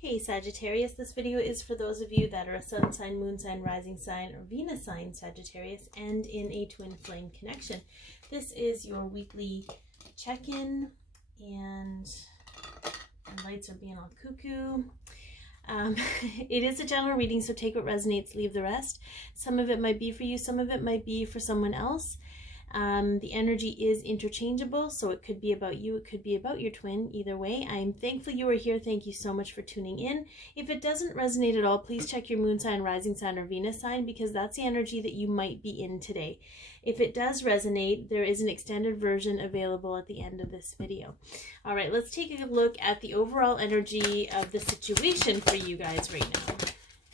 Hey Sagittarius, this video is for those of you that are a sun sign, moon sign, rising sign, or Venus sign Sagittarius and in a twin flame connection. This is your weekly check-in, and my lights are being all cuckoo. It is a general reading, so take what resonates, leave the rest. Some of it might be for you, some of it might be for someone else. The energy is interchangeable, so it could be about you, it could be about your twin. Either way, I'm thankful you are here. Thank you so much for tuning in. If it doesn't resonate at all, please check your moon sign, rising sign, or Venus sign, because that's the energy that you might be in today. If it does resonate, there is an extended version available at the end of this video. All right, let's take a look at the overall energy of the situation for you guys right now.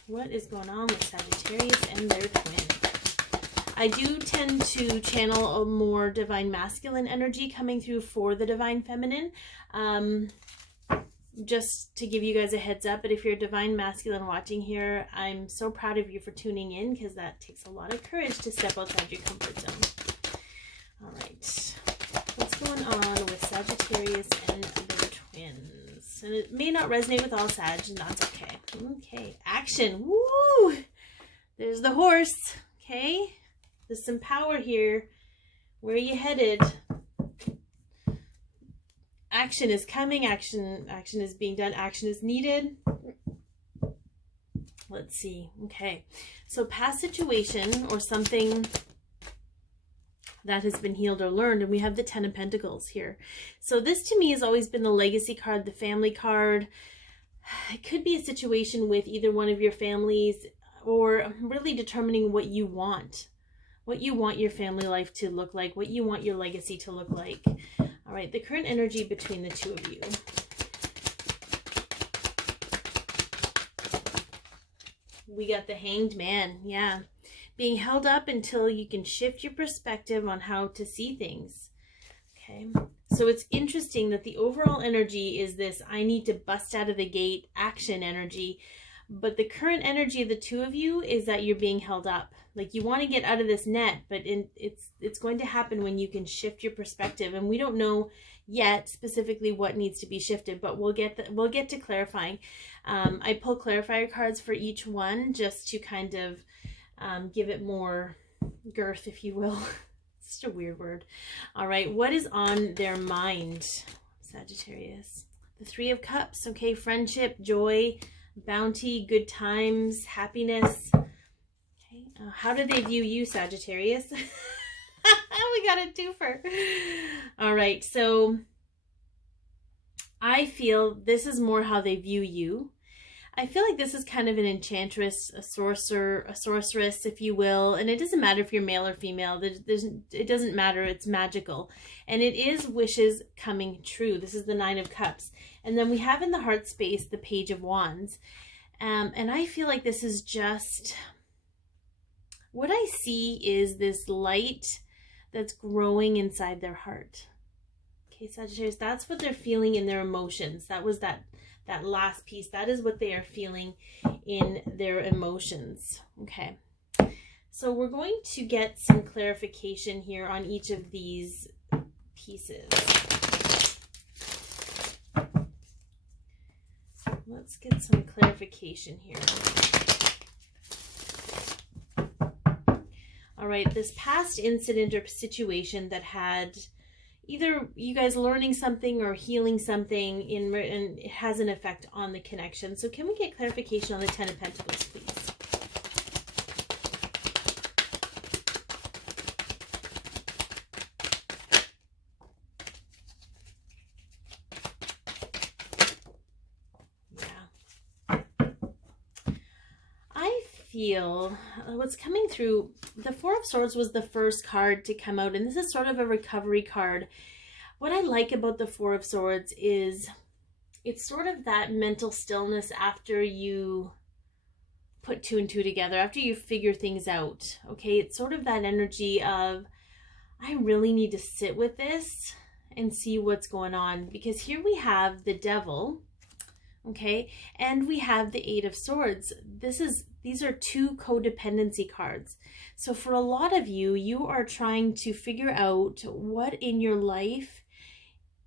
What is going on with Sagittarius and their twin? I do tend to channel a more divine masculine energy coming through for the divine feminine. Just to give you guys a heads up, but if you're a divine masculine watching here, I'm so proud of you for tuning in, because that takes a lot of courage to step outside your comfort zone. All right, what's going on with Sagittarius and their twins? And it may not resonate with all Sag, and that's okay. Okay, action. Woo! There's the horse. Okay. There's some power here. Where are you headed? Action is coming. Action is being done. Action is needed. Let's see. Okay. So past situation or something that has been healed or learned. And we have the Ten of Pentacles here. So this to me has always been the legacy card, the family card. It could be a situation with either one of your families, or really determining what you want. What you want your family life to look like, what you want your legacy to look like. All right, the current energy between the two of you. We got the Hanged Man, yeah. Being held up until you can shift your perspective on how to see things. Okay, so it's interesting that the overall energy is this, I need to bust out of the gate action energy. But the current energy of the two of you is that you're being held up. Like you want to get out of this net, but it's going to happen when you can shift your perspective. And we don't know yet specifically what needs to be shifted, but we'll get to clarifying. I pull clarifier cards for each one just to kind of give it more girth, if you will. It's just a weird word. All right, what is on their mind, Sagittarius? The Three of Cups. Okay, friendship, joy, bounty, good times, happiness. Okay, how do they view you, Sagittarius? We got a twofer. All right, so I feel this is more how they view you. I feel like this is kind of an enchantress, a sorcerer, a sorceress, if you will. And it doesn't matter if you're male or female. It doesn't matter. It's magical. And it is wishes coming true. This is the Nine of Cups. And then we have in the heart space the Page of Wands. And I feel like this is just... What I see is this light that's growing inside their heart. Okay, Sagittarius, that's what they're feeling in their emotions. That was that last piece. That is what they are feeling in their emotions. Okay, so we're going to get some clarification here on each of these pieces. Let's get some clarification here. All right, this past incident or situation that had either you guys learning something or healing something, and it has an effect on the connection. So can we get clarification on the Ten of Pentacles, please? Feel what's coming through. The Four of Swords was the first card to come out, and this is sort of a recovery card. What I like about the Four of Swords is it's sort of that mental stillness after you put two and two together, after you figure things out. Okay, it's sort of that energy of, I really need to sit with this and see what's going on, because here we have the Devil. Okay, and we have the Eight of Swords. These are two codependency cards. So for a lot of you, you are trying to figure out what in your life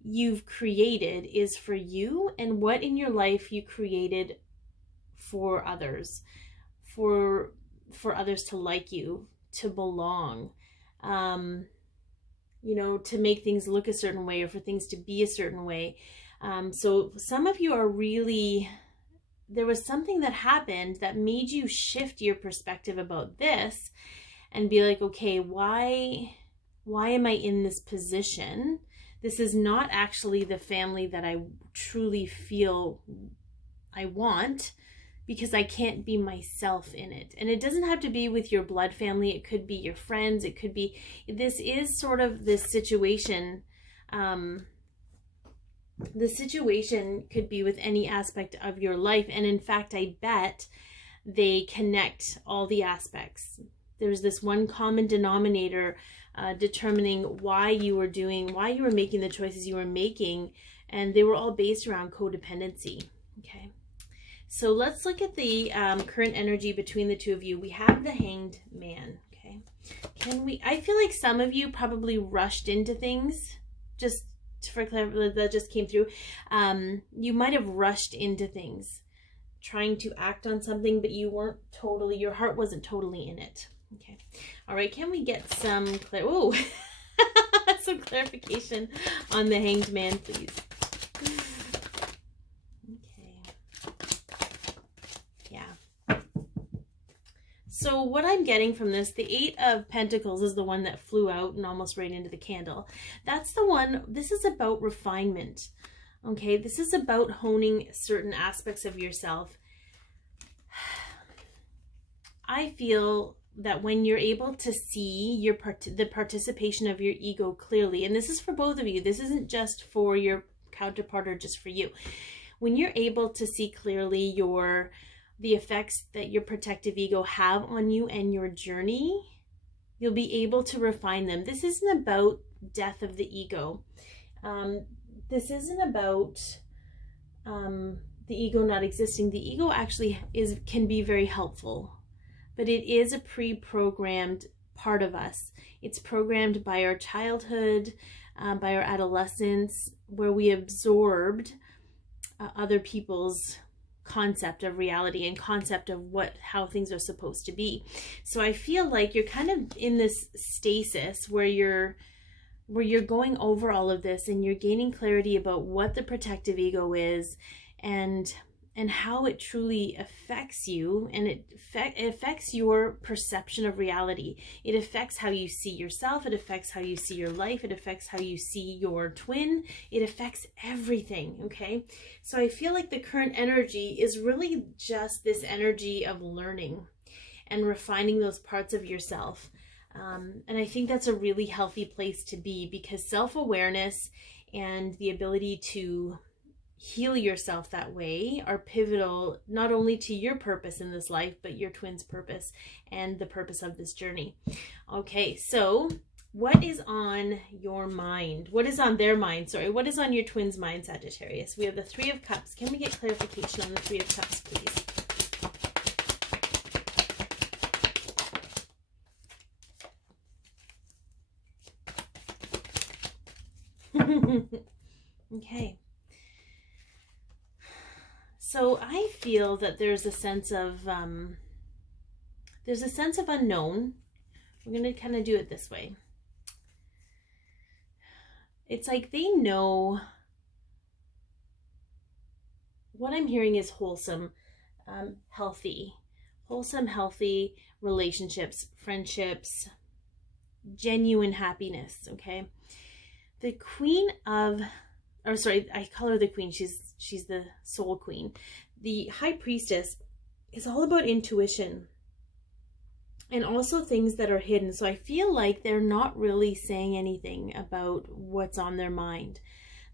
you've created is for you, and what in your life you created for others, for others to like you, to belong, you know, to make things look a certain way, or for things to be a certain way. So some of you are really, there was something that happened that made you shift your perspective about this and be like, okay, why am I in this position? This is not actually the family that I truly feel I want, because I can't be myself in it. And it doesn't have to be with your blood family. It could be your friends. It could be, this is sort of this situation. The situation could be with any aspect of your life. And in fact, I bet they connect all the aspects. There's this one common denominator determining why you were making the choices you were making. And they were all based around codependency. Okay. So let's look at the current energy between the two of you. We have the Hanged Man. Okay. I feel like some of you probably rushed into things, just for clarity, that just came through. You might have rushed into things, trying to act on something, but you weren't totally, your heart wasn't totally in it. Okay. All right. Can we get some some clarification on the Hanged Man, please? So what I'm getting from this, the Eight of Pentacles is the one that flew out and almost right into the candle. That's the one, this is about refinement. Okay, this is about honing certain aspects of yourself. I feel that when you're able to see the participation of your ego clearly, and this is for both of you, this isn't just for your counterpart or just for you. When you're able to see clearly the effects that your protective ego have on you and your journey, you'll be able to refine them. This isn't about death of the ego. This isn't about the ego not existing. The ego actually can be very helpful, but it is a pre-programmed part of us. It's programmed by our childhood, by our adolescence, where we absorbed other people's concept of reality and concept of how things are supposed to be. So I feel like you're kind of in this stasis where you're going over all of this and you're gaining clarity about what the protective ego is and how it truly affects you, and it affects your perception of reality. It affects how you see yourself. It affects how you see your life. It affects how you see your twin. It affects everything, okay? So I feel like the current energy is really just this energy of learning and refining those parts of yourself. And I think that's a really healthy place to be, because self-awareness and the ability to heal yourself that way are pivotal, not only to your purpose in this life, but your twin's purpose and the purpose of this journey. Okay, so what is on your mind? What is on their mind? Sorry, what is on your twin's mind, Sagittarius? We have the Three of Cups. Can we get clarification on the Three of Cups, please? Okay. So I feel that there's a sense of unknown. We're going to kind of do it this way. It's like they know. What I'm hearing is wholesome, healthy relationships, friendships, genuine happiness, okay? The Queen of, or sorry, I call her the Queen. She's the Soul Queen. The High Priestess is all about intuition and also things that are hidden. So I feel like they're not really saying anything about what's on their mind.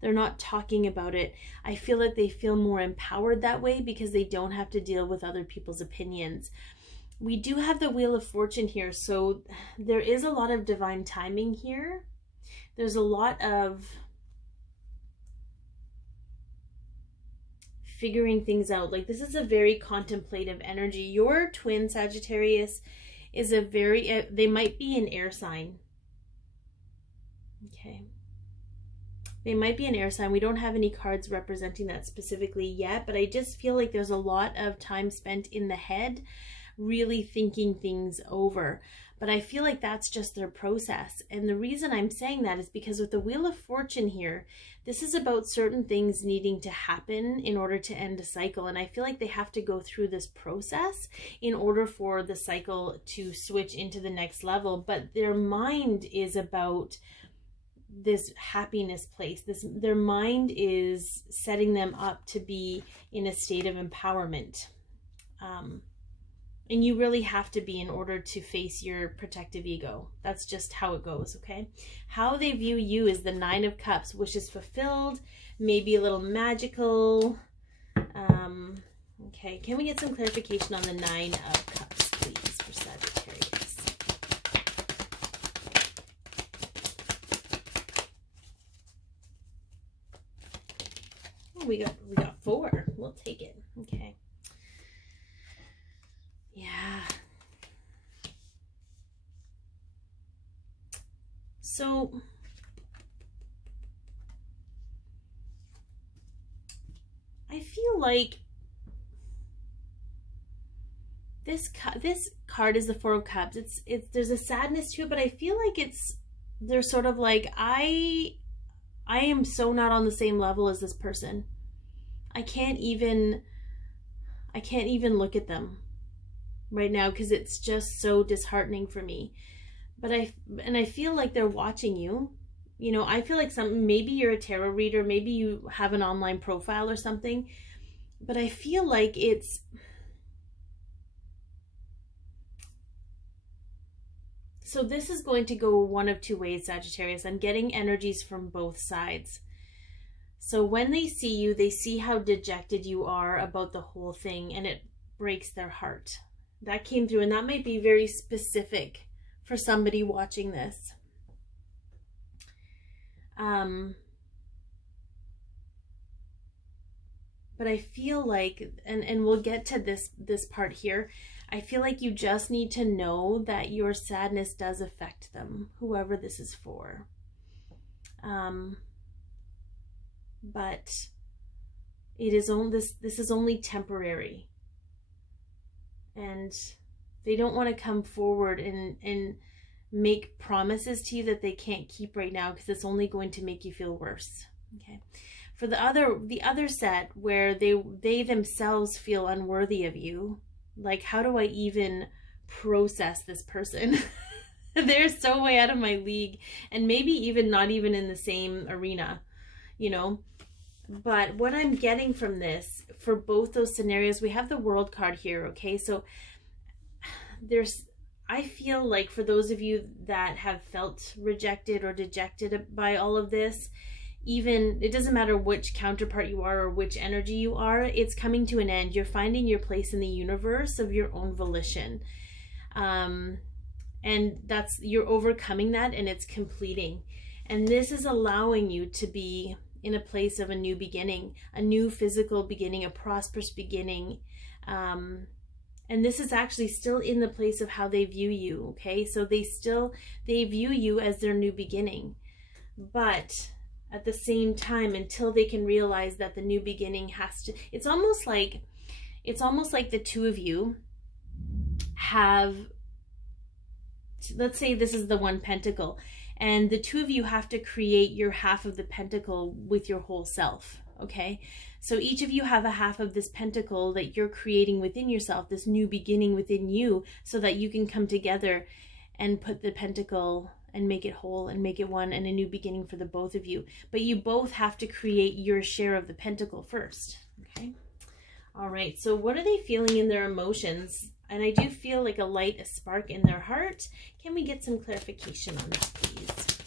They're not talking about it. I feel like they feel more empowered that way because they don't have to deal with other people's opinions. We do have the Wheel of Fortune here, so there is a lot of divine timing here. There's a lot of figuring things out. Like, this is a very contemplative energy. Your twin, Sagittarius, is a they might be an air sign. Okay. They might be an air sign. We don't have any cards representing that specifically yet, but I just feel like there's a lot of time spent in the head really thinking things over. But I feel like that's just their process. And the reason I'm saying that is because with the Wheel of Fortune here, this is about certain things needing to happen in order to end a cycle. And I feel like they have to go through this process in order for the cycle to switch into the next level. But their mind is about this happiness place. Their mind is setting them up to be in a state of empowerment. And you really have to be in order to face your protective ego. That's just how it goes, okay? How they view you is the Nine of Cups, wishes fulfilled, maybe a little magical. Okay, can we get some clarification on the Nine of Cups, please, for Sagittarius? Oh, we got 4. We'll take it. Okay. Yeah. So I feel like this card is the Four of Cups. It's there's a sadness to it, but I feel like they're sort of like, I am so not on the same level as this person. I can't even look at them right now because it's just so disheartening for me. But I feel like they're watching you. You know, I feel like maybe you're a tarot reader, maybe you have an online profile or something, but I feel like so this is going to go one of two ways, Sagittarius. I'm getting energies from both sides. So when they see you, they see how dejected you are about the whole thing, and it breaks their heart. That came through, and that might be very specific for somebody watching this. But I feel like, and we'll get to this part here, I feel like you just need to know that your sadness does affect them, whoever this is for. But it is this is only temporary. And they don't want to come forward and make promises to you that they can't keep right now, because it's only going to make you feel worse. Okay. For the other set, where they themselves feel unworthy of you, like, how do I even process this person? They're so way out of my league, and maybe even not even in the same arena, you know. But what I'm getting from this, for both those scenarios, we have the World card here, okay? So I feel like for those of you that have felt rejected or dejected by all of this, even, it doesn't matter which counterpart you are or which energy you are, it's coming to an end. You're finding your place in the universe of your own volition. And you're overcoming that, and it's completing. And this is allowing you to be in a place of a new beginning, a new physical beginning, a prosperous beginning. And this is actually still in the place of how they view you, okay? So they view you as their new beginning. But at the same time, until they can realize that the new beginning has to, it's almost like the two of you have, let's say this is the one pentacle, and the two of you have to create your half of the pentacle with your whole self, okay? So each of you have a half of this pentacle that you're creating within yourself, this new beginning within you, so that you can come together and put the pentacle and make it whole and make it one, and a new beginning for the both of you. But you both have to create your share of the pentacle first, okay? All right, so what are they feeling in their emotions? And I do feel like a light, a spark in their heart. Can we get some clarification on that, please?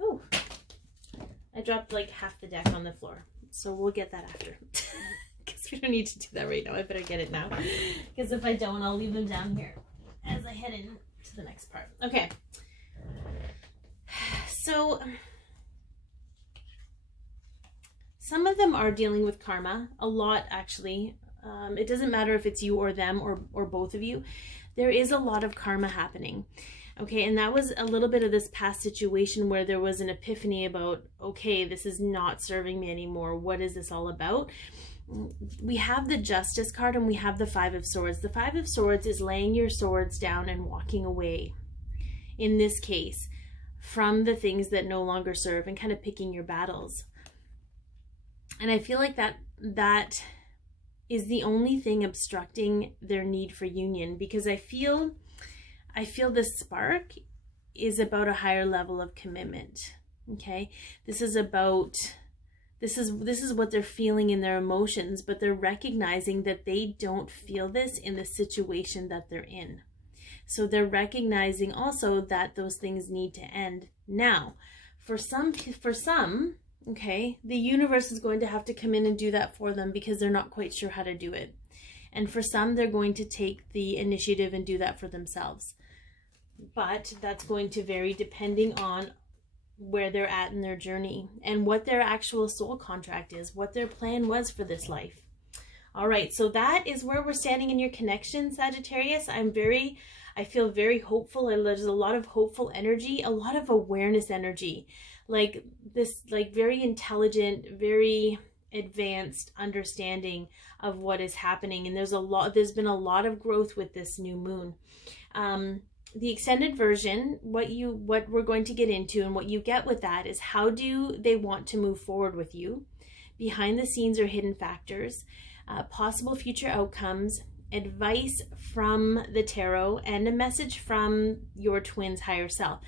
Oh, I dropped like half the deck on the floor, so we'll get that after. Because we don't need to do that right now. I better get it now, because if I don't, I'll leave them down here as I head in to the next part. Okay. Some of them are dealing with karma, a lot actually. It doesn't matter if it's you or them or both of you. There is a lot of karma happening. Okay, and that was a little bit of this past situation where there was an epiphany about, okay, this is not serving me anymore. What is this all about? We have the Justice card and we have the Five of Swords. The Five of Swords is laying your swords down and walking away, in this case, from the things that no longer serve and kind of picking your battles. And I feel like that is the only thing obstructing their need for union, because I feel this spark is about a higher level of commitment. Okay, this is what they're feeling in their emotions, but they're recognizing that they don't feel this in the situation that they're in. So they're recognizing also that those things need to end now. For some, okay, the universe is going to have to come in and do that for them because they're not quite sure how to do it. And for some, they're going to take the initiative and do that for themselves. But that's going to vary depending on where they're at in their journey and what their actual soul contract is, what their plan was for this life. All right, so that is where we're standing in your connection, Sagittarius. I feel very hopeful. There's a lot of hopeful energy, a lot of awareness energy, like this, like very intelligent, very advanced understanding of what is happening. And there's been a lot of growth with this new moon. The extended version, what we're going to get into and what you get with that is, how do they want to move forward with you? Behind the scenes or hidden factors, possible future outcomes, advice from the tarot, and a message from your twin's higher self.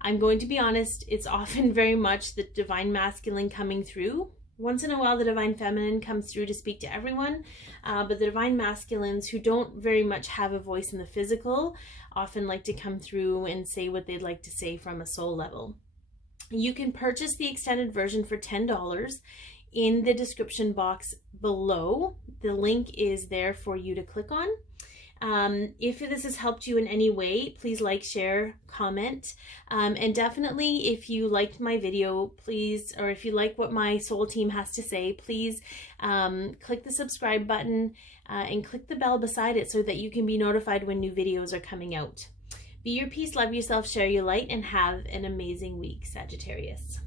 I'm going to be honest, it's often very much the divine masculine coming through. Once in a while, the divine feminine comes through to speak to everyone, but the divine masculines, who don't very much have a voice in the physical, often like to come through and say what they'd like to say from a soul level. You can purchase the extended version for $10 in the description box below. The link is there for you to click on. If this has helped you in any way, please like, share, comment, and definitely if you liked my video, please, or if you like what my soul team has to say, please click the subscribe button and click the bell beside it so that you can be notified when new videos are coming out. Be your peace, love yourself, share your light, and have an amazing week, Sagittarius.